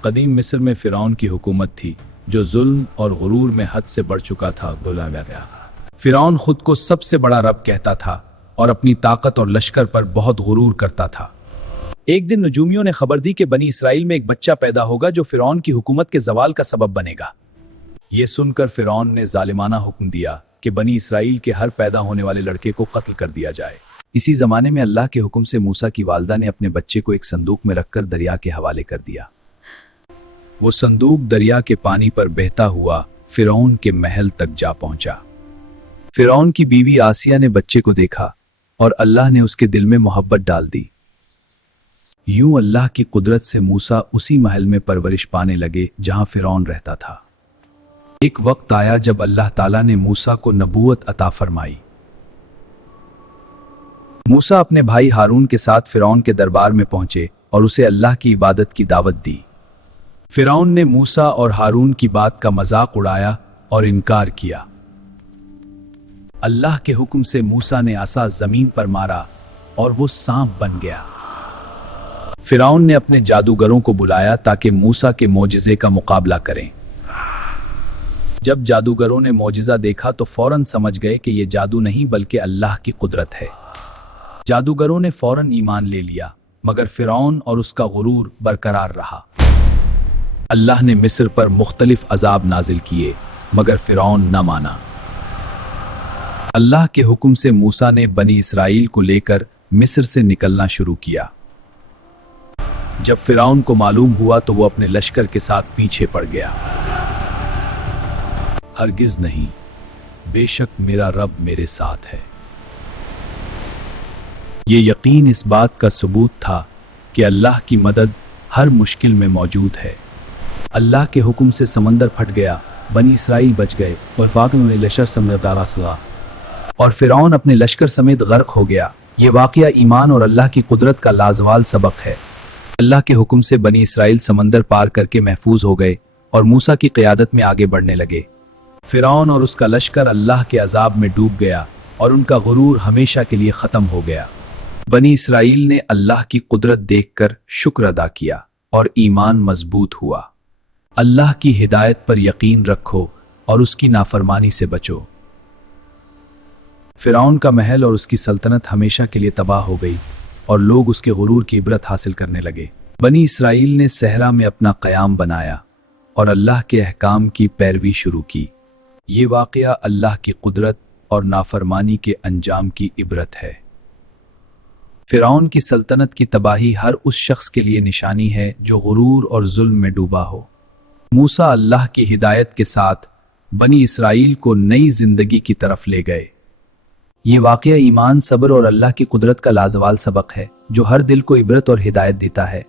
قدیم مصر میں فرعون کی حکومت تھی جو ظلم اور غرور میں حد سے بڑھ چکا تھا، بلایا گیا۔ فرعون خود کو سب سے بڑا رب کہتا تھا اور اپنی طاقت اور لشکر پر بہت غرور کرتا تھا۔ ایک دن نجومیوں نے خبر دی کہ بنی اسرائیل میں ایک بچہ پیدا ہوگا جو فرعون کی حکومت کے زوال کا سبب بنے گا۔ یہ سن کر فرعون نے ظالمانہ حکم دیا کہ بنی اسرائیل کے ہر پیدا ہونے والے لڑکے کو قتل کر دیا جائے۔ اسی زمانے میں اللہ کے حکم سے موسیٰ کی والدہ نے اپنے بچے کو ایک صندوق میں رکھ کر دریا کے حوالے کر دیا۔ وہ صندوق دریا کے پانی پر بہتا ہوا فرعون کے محل تک جا پہنچا۔ فرعون کی بیوی آسیہ نے بچے کو دیکھا اور اللہ نے اس کے دل میں محبت ڈال دی۔ یوں اللہ کی قدرت سے موسیٰ اسی محل میں پرورش پانے لگے جہاں فرعون رہتا تھا۔ ایک وقت آیا جب اللہ تعالیٰ نے موسیٰ کو نبوت عطا فرمائی۔ موسیٰ اپنے بھائی ہارون کے ساتھ فرعون کے دربار میں پہنچے اور اسے اللہ کی عبادت کی دعوت دی۔ فرعون نے موسیٰ اور ہارون کی بات کا مذاق اڑایا اور انکار کیا۔ اللہ کے حکم سے موسیٰ نے عصا زمین پر مارا اور وہ سانپ بن گیا۔ فرعون نے اپنے جادوگروں کو بلایا تاکہ موسیٰ کے معجزے کا مقابلہ کریں۔ جب جادوگروں نے معجزہ دیکھا تو فوراً سمجھ گئے کہ یہ جادو نہیں بلکہ اللہ کی قدرت ہے۔ جادوگروں نے فوراً ایمان لے لیا، مگر فرعون اور اس کا غرور برقرار رہا۔ اللہ نے مصر پر مختلف عذاب نازل کیے، مگر فرعون نہ مانا۔ اللہ کے حکم سے موسیٰ نے بنی اسرائیل کو لے کر مصر سے نکلنا شروع کیا۔ جب فرعون کو معلوم ہوا تو وہ اپنے لشکر کے ساتھ پیچھے پڑ گیا۔ ہرگز نہیں، بے شک میرا رب میرے ساتھ ہے۔ یہ یقین اس بات کا ثبوت تھا کہ اللہ کی مدد ہر مشکل میں موجود ہے۔ اللہ کے حکم سے سمندر پھٹ گیا، بنی اسرائیل بچ گئے اور فرعون اپنے لشکر سمیت غرق ہو گیا۔ یہ واقعہ ایمان اور اللہ کی قدرت کا لازوال سبق ہے۔ اللہ کے حکم سے بنی اسرائیل سمندر پار کر کے محفوظ ہو گئے اور موسیٰ کی قیادت میں آگے بڑھنے لگے۔ فرعون اور اس کا لشکر اللہ کے عذاب میں ڈوب گیا اور ان کا غرور ہمیشہ کے لیے ختم ہو گیا۔ بنی اسرائیل نے اللہ کی قدرت دیکھ کر شکر ادا کیا اور ایمان مضبوط ہوا۔ اللہ کی ہدایت پر یقین رکھو اور اس کی نافرمانی سے بچو۔ فرعون کا محل اور اس کی سلطنت ہمیشہ کے لیے تباہ ہو گئی اور لوگ اس کے غرور کی عبرت حاصل کرنے لگے۔ بنی اسرائیل نے صحرا میں اپنا قیام بنایا اور اللہ کے احکام کی پیروی شروع کی۔ یہ واقعہ اللہ کی قدرت اور نافرمانی کے انجام کی عبرت ہے۔ فرعون کی سلطنت کی تباہی ہر اس شخص کے لیے نشانی ہے جو غرور اور ظلم میں ڈوبا ہو۔ موسیٰ اللہ کی ہدایت کے ساتھ بنی اسرائیل کو نئی زندگی کی طرف لے گئے۔ یہ واقعہ ایمان، صبر اور اللہ کی قدرت کا لازوال سبق ہے جو ہر دل کو عبرت اور ہدایت دیتا ہے۔